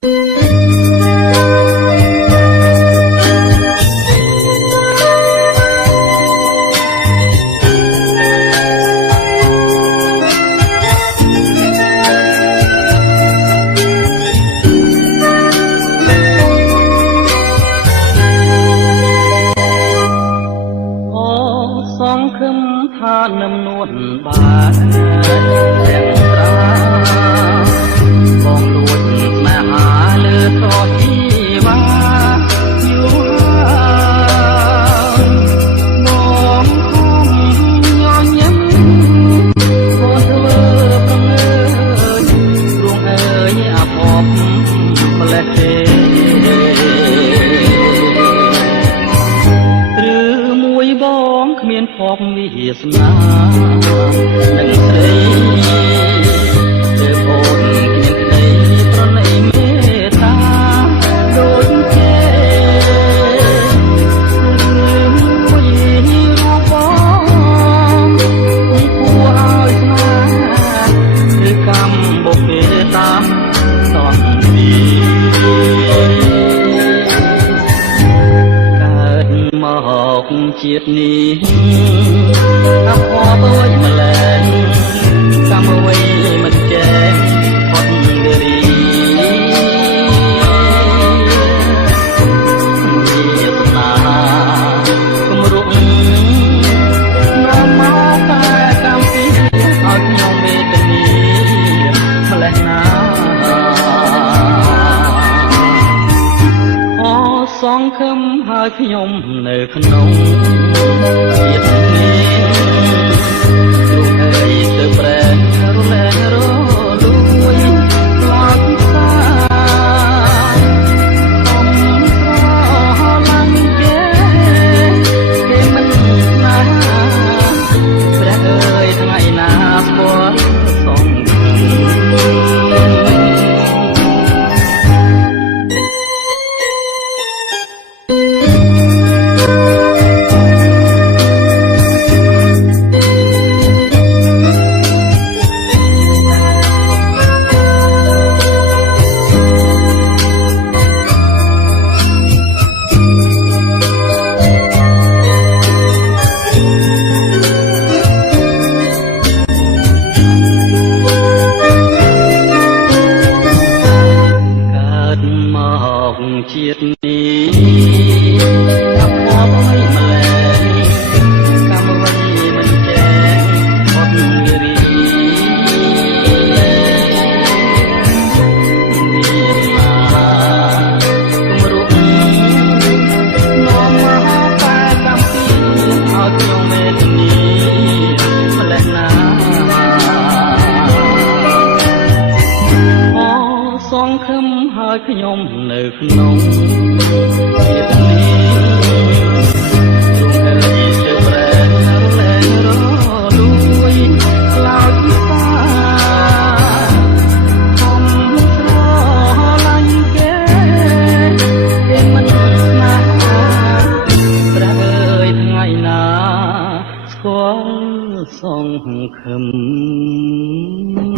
សង្ឃឹមថានឹមនួនបានទាំងត្រាបងលួចស្នេហាលើត្រជីវ៉ាយូរហើយបងខំញញឹមអូនធ្វើប្រងើយរួងអើយអាភពម្លេះទេបងគ្មានភពវាសនានឹងស្រីទើបអូនគ្មានក្តីប្រណីមេត្តាដូចគេមួយរូបបងពីគួរឲ្យស្នាឬកម្មបុព្វេតាតោះពីមកជាតិនេះអភ័ព្វអើយម្លែងកម្មអ្វីមិនចេះផុតវិរីជាស្នាគំរុកនាំមកតែកម្មពីឲ្យខ្ញុំមេតនីម្លេះណាសង្ឃឹមហើយខ្ញុំនៅក្នុងជាតិនេះលោកអើយទៅប្រែរលែងរលួយខ្លាចសាខំស្រឡាញ់គេមិនណាព្រះអើយថ្ងៃណាស្គាល់សង្ឃឹមជាតិនេះអភ័ព្វអើយម្លែងកម្មអ្វីមិនចេះផុតវិរីមានណាគំរុកនាំមកតែកម្មពីឲ្យខ្ញុំមេតនីម្លេះណាសង្ឃឹមហើយខ្ញុំនៅក្នុងជាតិនេះទ្រង់អើយទៅប្រែរលែងរលួយខ្លោចសាខំស្រឡាញ់គេមិនណាព្រះអើយថ្ងៃណាស្គាល់សង្ឃឹម